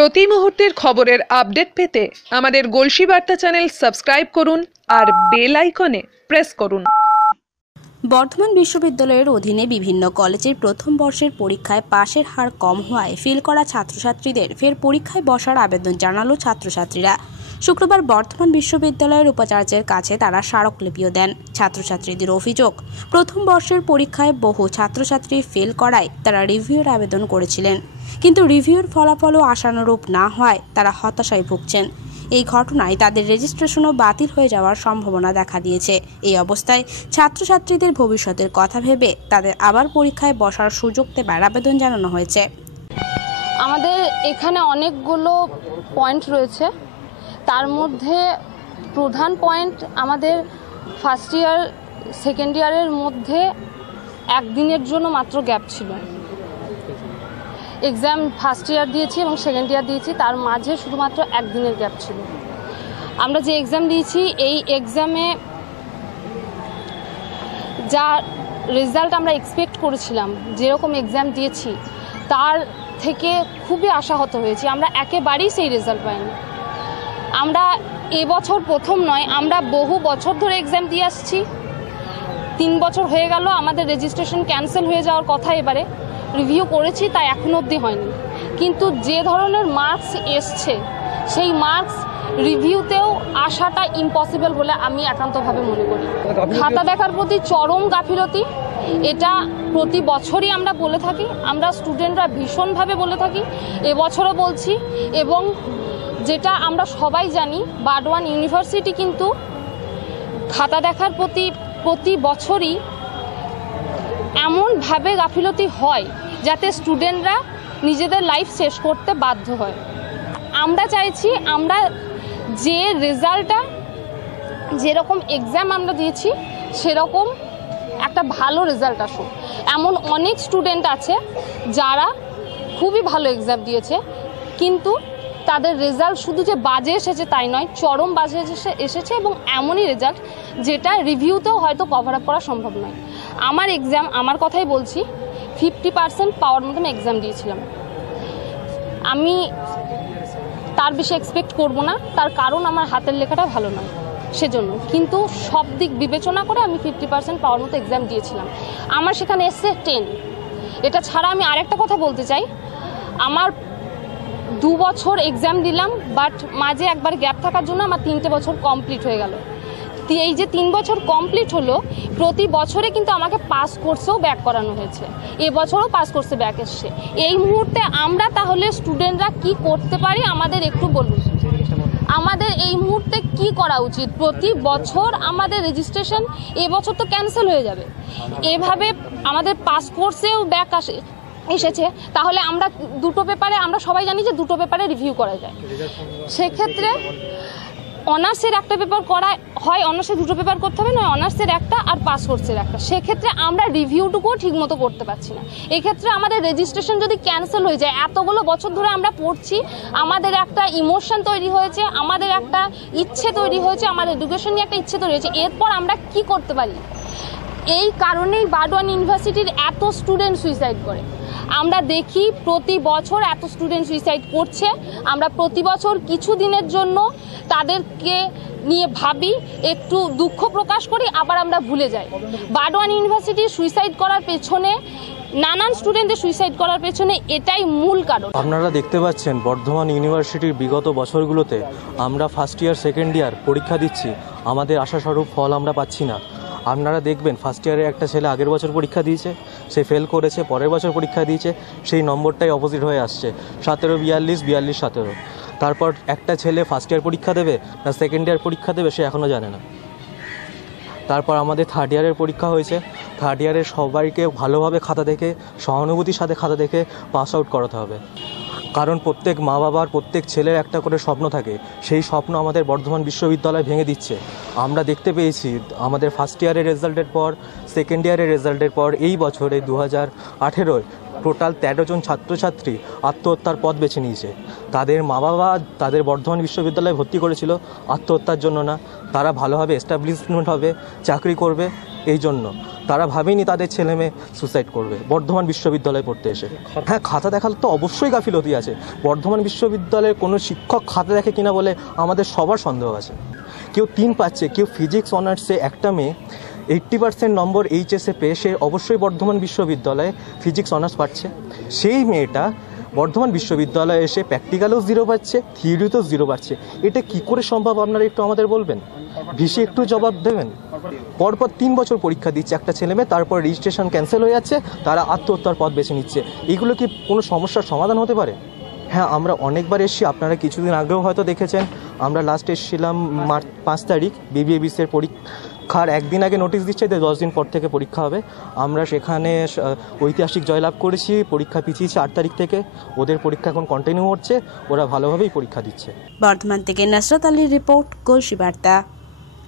প্রতি মুহূর্তের খবরের আপডেট পেতে আমাদের গলসি বার্তা চ্যানেল সাবস্ক্রাইব করুন আর বেল আইকনে প্রেস করুন। বর্ধমান বিশ্ববিদ্যালয়ের অধীনে বিভিন্ন কলেজের প্রথম বর্ষের পরীক্ষায় পাশের হার কম হওয়ায় ফেল করা ছাত্রছাত্রীদের ফের পরীক্ষায় বসার আবেদন জানালো ছাত্রছাত্রীরা। শুক্রবার বর্ধমান বিশ্ববিদ্যালয়ের উপাচার্যের কাছে তারা স্মারকলিপিও দেন। ছাত্রছাত্রীদের অভিযোগ, প্রথম বর্ষের পরীক্ষায় বহু ছাত্রছাত্রী ফেল করায় তারা রিভিউর আবেদন করেছিলেন, কিন্তু রিভিউর ফলাফলও আশানুরূপ না হওয়ায় তারা হতাশায় ভুগছেন। এই ঘটনায় তাদের রেজিস্ট্রেশনও বাতিল হয়ে যাওয়ার সম্ভাবনা দেখা দিয়েছে। এই অবস্থায় ছাত্রছাত্রীদের ভবিষ্যতের কথা ভেবে তাদের আবার পরীক্ষায় বসার সুযোগ দেবার আবেদন জানানো হয়েছে। আমাদের এখানে অনেকগুলো পয়েন্ট রয়েছে, তার মধ্যে প্রধান পয়েন্ট আমাদের ফার্স্ট ইয়ার সেকেন্ড ইয়ারের মধ্যে একদিনের জন্য মাত্র গ্যাপ ছিল। এক্সাম ফার্স্ট ইয়ার দিয়েছি এবং সেকেন্ড ইয়ার দিয়েছি, তার মাঝে শুধুমাত্র একদিনের গ্যাপ ছিল। আমরা যে এক্সাম দিয়েছি এই এক্সামে যা রেজাল্ট আমরা এক্সপেক্ট করেছিলাম, যেরকম এক্সাম দিয়েছি তার থেকে খুবই আশাহত হয়েছি। আমরা একেবারেই সেই রেজাল্ট পাইনি। আমরা এবছর প্রথম নয়, আমরা বহু বছর ধরে এক্সাম দিয়ে আসছি। 3 বছর হয়ে গেল, আমাদের রেজিস্ট্রেশন ক্যান্সেল হয়ে যাওয়ার কথা। এবারে রিভিউ করেছি, তা এখনো অবধি হয়নি। কিন্তু যে ধরনের মার্কস এসছে সেই মার্কস রিভিউতেও আসাটা ইম্পসিবল বলে আমি একান্তভাবে মনে করি। খাতা দেখার প্রতি চরম গাফিলতি, এটা প্রতি বছরই আমরা বলে থাকি, আমরা স্টুডেন্টরা ভীষণভাবে বলে থাকি, এবছরও বলছি। এবং যেটা আমরা সবাই জানি, বার্ডওয়ান ইউনিভার্সিটি কিন্তু খাতা দেখার প্রতি বছরই এমনভাবে গাফিলতি হয় যাতে স্টুডেন্টরা নিজেদের লাইফ শেষ করতে বাধ্য হয়। আমরা চাইছি আমরা যে রেজাল্টটা, যেরকম এক্সাম আমরা দিয়েছি সেরকম একটা ভালো রেজাল্ট আসুক। এমন অনেক স্টুডেন্ট আছে যারা খুবই ভালো এক্সাম দিয়েছে, কিন্তু তাদের রেজাল্ট শুধু যে বাজে এসেছে তাই নয়, চরম বাজে এসেছে এবং এমনই রেজাল্ট যেটা রিভিউতেও হয়তো কভার আপ করা সম্ভব নয়। আমার এক্সাম, আমার কথাই বলছি, 50% পাওয়ার মতন এক্সাম দিয়েছিলাম। আমি তার বেশি এক্সপেক্ট করব না, তার কারণ আমার হাতের লেখাটা ভালো নয় সেজন্য। কিন্তু সব দিক বিবেচনা করে আমি 50% পাওয়ার মতো এক্সাম দিয়েছিলাম। আমার সেখানে এসছে 10। এটা ছাড়া আমি আরেকটা কথা বলতে চাই, আমার 2 বছর এক্সাম দিলাম, বাট মাঝে একবার গ্যাপ থাকার জন্য আমার 3টে বছর কমপ্লিট হয়ে গেল। এই যে 3 বছর কমপ্লিট হলো, প্রতি বছরে কিন্তু আমাকে পাস কোর্সেও ব্যাক করানো হয়েছে। এবছরও পাস কোর্সে ব্যাক এসছে। এই মুহূর্তে আমরা তাহলে স্টুডেন্টরা কি করতে পারি আমাদের একটু বলুন। আমাদের এই মুহূর্তে কি করা উচিত? প্রতি বছর আমাদের রেজিস্ট্রেশন এবছর তো ক্যান্সেল হয়ে যাবে, এভাবে আমাদের পাস কোর্সেও ব্যাক এসেছে, তাহলে আমরা দুটো পেপারে, আমরা সবাই জানি যে 2টো পেপারে রিভিউ করা যায়। সেক্ষেত্রে অনার্সের একটা পেপার করা হয়, অনার্সের 2টো পেপার করতে হবে, নয় অনার্সের একটা আর পাস কোর্সের একটা। সেক্ষেত্রে আমরা রিভিউটুকুও ঠিকমতো করতে পারছি না। এক্ষেত্রে আমাদের রেজিস্ট্রেশন যদি ক্যান্সেল হয়ে যায়, এতগুলো বছর ধরে আমরা পড়ছি, আমাদের একটা ইমোশন তৈরি হয়েছে, আমাদের একটা ইচ্ছে তৈরি হয়েছে, আমাদের এডুকেশন নিয়ে একটা ইচ্ছে তৈরি হয়েছে, এরপর আমরা কি করতে পারি? এই কারণেই বার্ডওয়ান ইউনিভার্সিটির এত স্টুডেন্ট সুইসাইড করে। আমরা দেখি প্রতি বছর এত স্টুডেন্ট সুইসাইড করছে। আমরা প্রতি বছর কিছু দিনের জন্য তাদেরকে নিয়ে ভাবি, একটু দুঃখ প্রকাশ করি, আবার আমরা ভুলে যাই। বার্ডওয়ান ইউনিভার্সিটি সুইসাইড করার পেছনে, নানান স্টুডেন্টদের সুইসাইড করার পেছনে এটাই মূল কারণ। আপনারা দেখতে পাচ্ছেন বর্ধমান ইউনিভার্সিটির বিগত বছরগুলোতে আমরা ফার্স্ট ইয়ার সেকেন্ড ইয়ার পরীক্ষা দিচ্ছি, আমাদের আশাস্বরূপ ফল আমরা পাচ্ছি না। আপনারা দেখবেন ফার্স্ট ইয়ারে একটা ছেলে আগের বছর পরীক্ষা দিয়েছে, সে ফেল করেছে, পরের বছর পরীক্ষা দিয়েছে, সেই নম্বরটাই অপোজিট হয়ে আসছে, 1742, 42, 17। তারপর একটা ছেলে ফার্স্ট ইয়ার পরীক্ষা দেবে না সেকেন্ড ইয়ার পরীক্ষা দেবে সে এখনও জানে না। তারপর আমাদের থার্ড ইয়ারের পরীক্ষা হয়েছে, থার্ড ইয়ারের সবাইকে ভালোভাবে খাতা দেখে, সহানুভূতির সাথে খাতা দেখে পাস আউট করাতে হবে। কারণ প্রত্যেক মা বাবার, প্রত্যেক ছেলের একটা করে স্বপ্ন থাকে, সেই স্বপ্ন আমাদের বর্ধমান বিশ্ববিদ্যালয় ভেঙে দিচ্ছে। আমরা দেখতে পেয়েছি আমাদের ফার্স্ট ইয়ারের রেজাল্টের পর, সেকেন্ড ইয়ারের রেজাল্টের পর, এই বছরে 2018 টোটাল 13 জন ছাত্রছাত্রী আত্মহত্যার পথ বেছে নিয়েছে। তাদের মা বাবা তাদের বর্ধমান বিশ্ববিদ্যালয়ে ভর্তি করেছিল আত্মহত্যার জন্য না, তারা ভালোভাবে এস্টাবলিশমেন্ট হবে, চাকরি করবে, এই জন্য তারা ভাবেনি তাদের ছেলে মেয়ে সুসাইড করবে বর্ধমান বিশ্ববিদ্যালয়ে পড়তে এসে। হ্যাঁ, খাতা দেখার তো অবশ্যই গাফিলতি আছে। বর্ধমান বিশ্ববিদ্যালয়ের কোনো শিক্ষক খাতা দেখে কিনা বলে আমাদের সবার সন্দেহ আছে। কেউ 3 পাচ্ছে, কেউ ফিজিক্স অনার্সে একটা মেয়ে 80% নম্বর এইচএসে পেয়ে সে অবশ্যই বর্ধমান বিশ্ববিদ্যালয়ে ফিজিক্স অনার্স পাচ্ছে। সেই মেয়েটা বর্ধমান বিশ্ববিদ্যালয়ে এসে প্র্যাকটিক্যালেও 0 পাচ্ছে, থিওরিতেও 0 পাচ্ছে। এটা কি করে সম্ভব আপনারা একটু আমাদের বলবেন, ভিসি একটু জবাব দেবেন। পরপর 3 বছর পরীক্ষা দিচ্ছে একটা ছেলে মেয়ে, তারপর রেজিস্ট্রেশন ক্যান্সেল হয়ে যাচ্ছে, তারা আত্মহত্যার পথ বেছে নিচ্ছে। এগুলো কি কোনো সমস্যার সমাধান হতে পারে? হ্যাঁ, আমরা অনেকবার এসেছি, আপনারা কিছুদিন আগেও হয়তো দেখেছেন। আমরা লাস্ট এসেছিলাম মার্চ 5 তারিখ, বিবিএবিসির পরীক্ষার একদিন আগে নোটিশ দিচ্ছে যে 10 দিন পর থেকে পরীক্ষা হবে। আমরা সেখানে ঐতিহাসিক জয়লাভ করেছি, পরীক্ষা পিছিয়েছে 8 তারিখ থেকে। ওদের পরীক্ষা এখন কন্টিনিউ হচ্ছে, ওরা ভালোভাবেই পরীক্ষা দিচ্ছে। বর্ধমান থেকে নুসরাত আলীর রিপোর্ট, গলসি বার্তা।